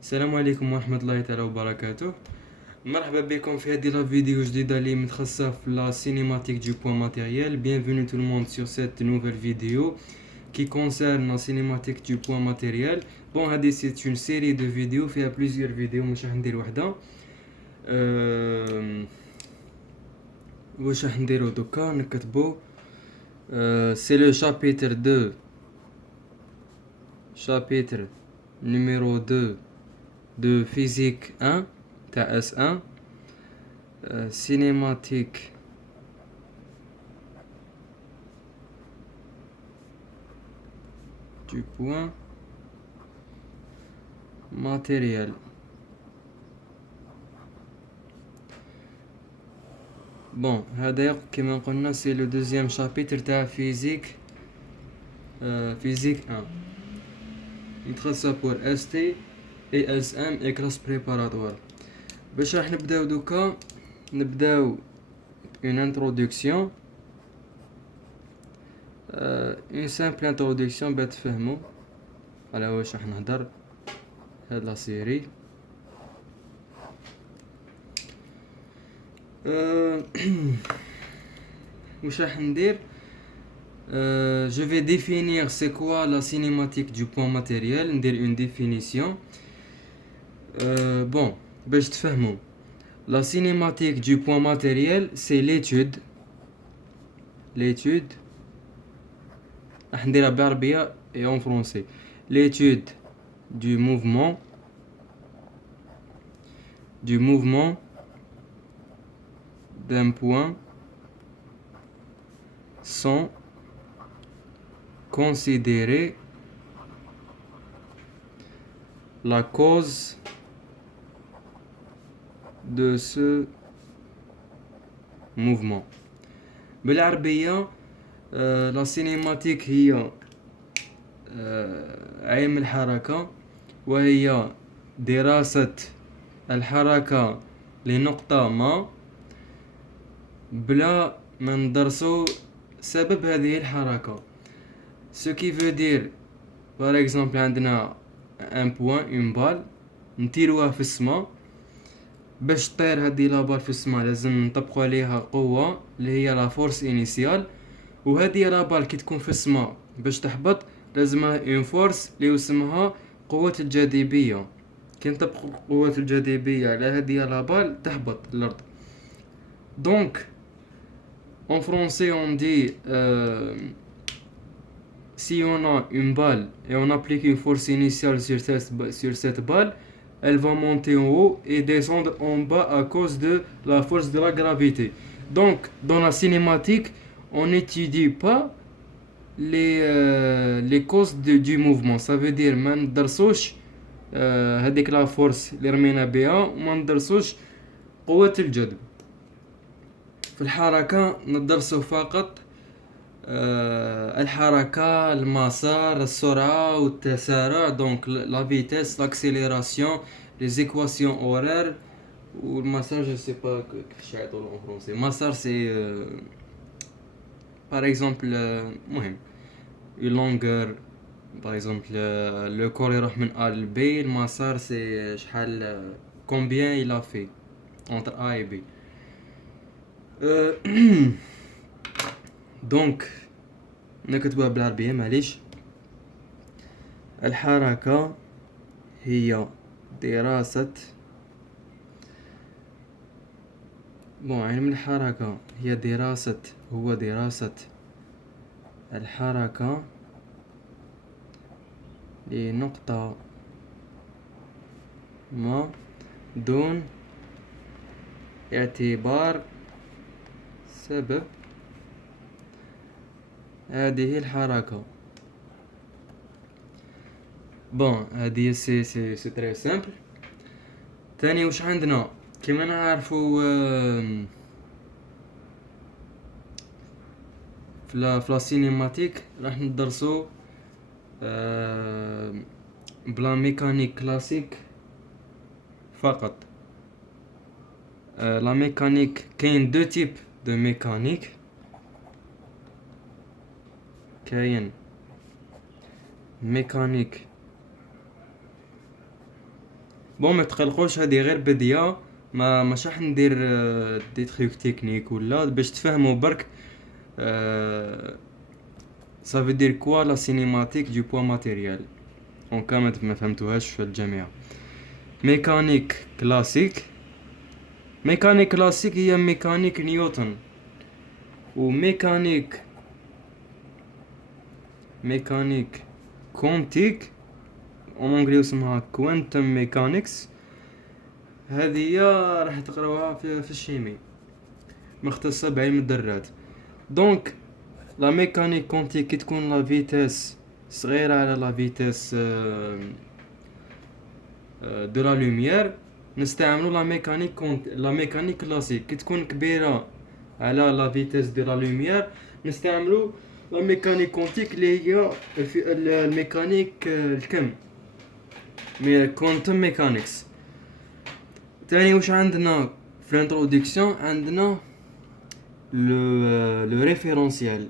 السلام عليكم ورحمة الله تعالى وبركاته. مرحبا بكم في هذه la vidéo جديدة اللي متخصصة في la cinématique du point matériel. Bienvenue tout le monde sur cette nouvelle vidéo qui concerne la cinématique du point matériel. Bon, هذه c'est une série de vidéos فيها plusieurs vidéos مش راح ندير وحدة. واش راح نديرو دوكا نكتبو c'est le chapitre 2 chapitre numéro 2 de physique 1 تاع S1 cinématique du point matériel. Bon, هذا كما قلنا c'est le deuxième chapitre تاع physique physique 1 متخصصة pour ST et SM et classe préparatoire. باش راح نبداو دوكا نبداو une introduction une simple introduction باش تفهموا على واش راح نهضر هاد لا سيري. واش راح ندير je vais définir c'est quoi la cinématique du point matériel, ندير une définition. Bon, باش تفهموا la cinématique du point matériel c'est l'étude راح نديرها بالعربية et en français. L'étude du mouvement d'un point sans considérer la cause de ce mouvement. بالعربية la cinématique هي علم الحركة، وهي دراسة الحركة لنقطة ما بلا ما ندرسو سبب هذه الحركة. ce qui veut dire par exemple عندنا un point une balle نطيروها في السماء. باش تطير هذه لابال في السماء لازم نطبقوا عليها قوة اللي هي لا فورس انيسيال، وهذه لابال كي تكون في السماء باش تحبط لازمها اون فورس اللي اسمها قوة الجاذبية. كي نطبقوا قوة الجاذبية على هذه لابال تهبط الارض. دونك en français on dit si on a une balle et on applique une force initiale sur cette balle, elle va monter en haut et descendre en bas à cause de la force de la gravité. Donc, dans la cinématique, on n'étudie pas les causes du mouvement. Ça veut dire, ما ندرسوش هذيك la force اللي رمينا بها وما ندرسوش قوة الجذب. في الحركة ندرسو فقط الحركة، المسار، السرعة والتسارع. donc la vitesse, l'accélération, les équations horaires. ou le massage je sais pas que je en français. massage c'est par exemple مهم une longueur par exemple le corps يروح من A ل B. المسار c'est شحال combien il a fait entre A et B. donc نكتبها بالعربية معليش. الحركة هي دراسة علم الحركة هي دراسة الحركة لنقطة ما دون اعتبار سبب هذه الحركة. بون هذه سي تري سامبل. تاني واش عندنا كيما نعرفوا في لا سينيماتيك راح ندرسو بلا ميكانيك كلاسيك فقط. لا ميكانيك كاين دو تيب دو ميكانيك. كاين mécanique بون ما تقلقوش، هذه غير بديه، ما مش راح ندير دي تريك تكنيك ولا باش تفهموا برك. ça veut dire quoi la cinématique du poids matériel en cas ما فهمتوهاش في الجامعه. ميكانيك كلاسيك، ميكانيك كلاسيك هي ميكانيك نيوتن، وميكانيك ميكانيك كونتيك اونجلي اسمها كوانتم ميكانيكس. هذه راح تقراوها في الشيمي، مختصة بعلم الذرات. دونك لا ميكانيك كونتيك كي تكون لا فيتاس صغيرة على لا فيتاس دو لا لوميير، نستعملو لا ميكانيك كلاسيك. كي تكون كبيرة على لا فيتاس دو لا لوميير نستعملو لا ميكانيك كونتيك اللي هي الميكانيك الكم، كوانتم ميكانيكس. تاني واش عندنا في الانترودكسيون؟ عندنا لو ريفيرونسيال.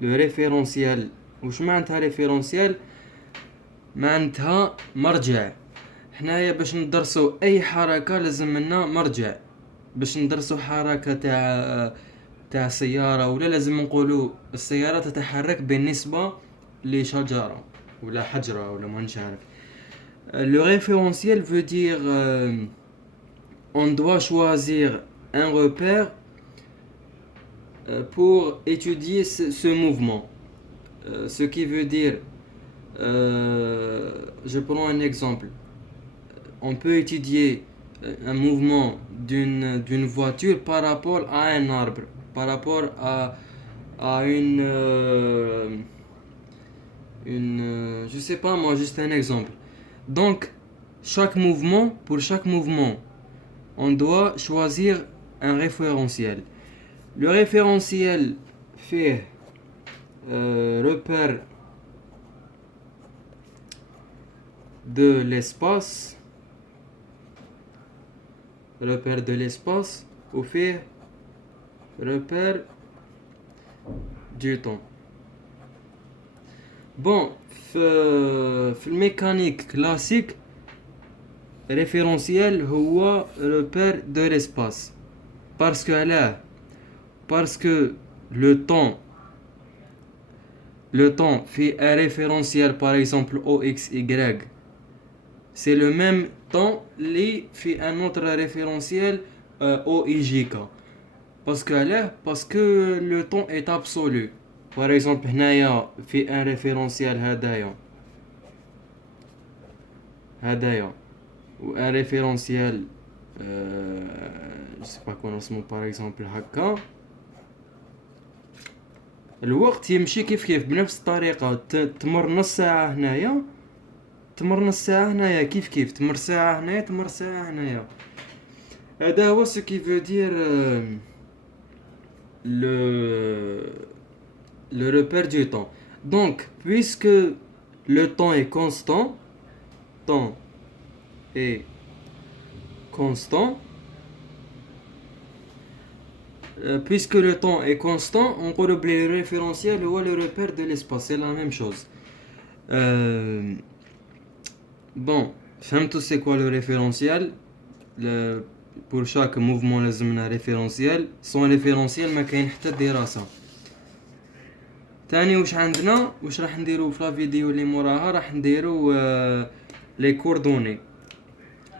لو ريفيرونسيال واش معناتها ريفيرونسيال؟ معناتها مرجع. حنايا باش ندرسو اي حركه لازم لنا مرجع. باش ندرسو حركه تاع سياره ولا لازم نقولوا السياره تتحرك بالنسبه لشجره ولا حجره ولا ما نعرف. Le référentiel veut dire on doit choisir un repère pour étudier ce mouvement. Ce qui veut dire, je prends un exemple. On peut étudier un mouvement d'une voiture par rapport à un arbre, par rapport à je sais pas moi, juste un exemple. Donc, pour chaque mouvement, on doit choisir un référentiel. Le référentiel fait repère de l'espace, ou fait repère du temps. Bon, في الميكانيك كلاسيك référentiel هو repère de l'espace. Parce que le temps fait un référentiel, par exemple OX, Y, c'est le même temps qui fait un autre référentiel OIJK. Parce que le temps est absolu. Par exemple هنايا في un référentiel هدايا ou un référentiel je sais pas quoi اسمه par exemple هكا. الوقت يمشي كيف بنفس الطريقة. تمر نص ساعة هنايا، كيف تمر ساعة هنايا، تمر ساعة هنايا. هذا هو ce qui veut dire le repère du temps. Donc puisque le temps est constant, puisque le temps est constant, on peut oublier le référentiel ou le repère de l'espace, c'est la même chose. Bon, فهمتوا c'est quoi le référentiel. Pour chaque mouvement لازمنا référentiel. Sans référentiel ما كاين حتى دراسة. تاني واش راح نديرو في لا فيديو اللي موراها؟ راح نديرو les coordonnées,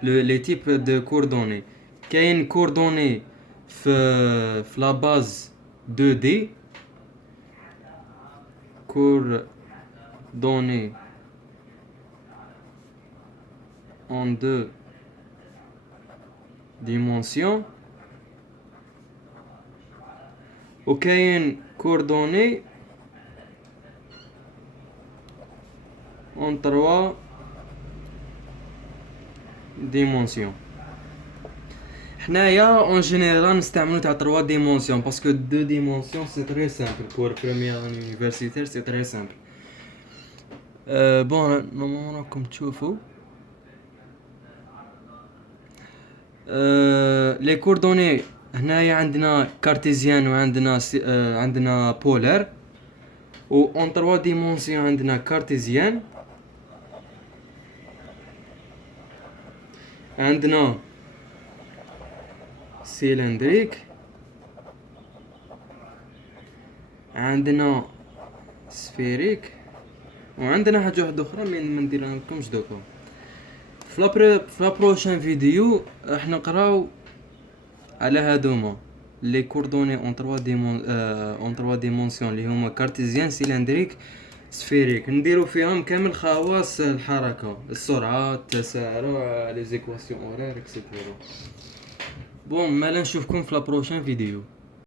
les types de coordonnées. كاين coordonnées في la base 2D، coordonnées en 2 dimensions، وكاين coordonnées en 3 dimensions. حنايا اون جينيرال نستعملو تاع 3 ديمونسيون باسكو 2 ديمونسيون سي تري سامبل بور بروميير يونيفرسيتير، سي تري سامبل. بون نورمالمون راكم تشوفوا لي كوردوني. هنايا عندنا كارتيزيان وعندنا عندنا بولار، و اون 3 ديمونسيون عندنا كارتيزيان عندنا سيلندريك، عندنا سفيريك، وعندنا حاجه واحده اخرى ما نديرها لكمش دوكا. في لابروشان فيديو راح نقراو على هادوما لي كوردوني اون 3 ديمونسيون اللي هما كارتيزيان، سيلندريك، سفيريك. نديرو فيهم كامل خواص الحركه، السرعه، التسارع، لي زيكواسيون اورير اكسيتيرا. بون مالا نشوفكم في لابروشان فيديو.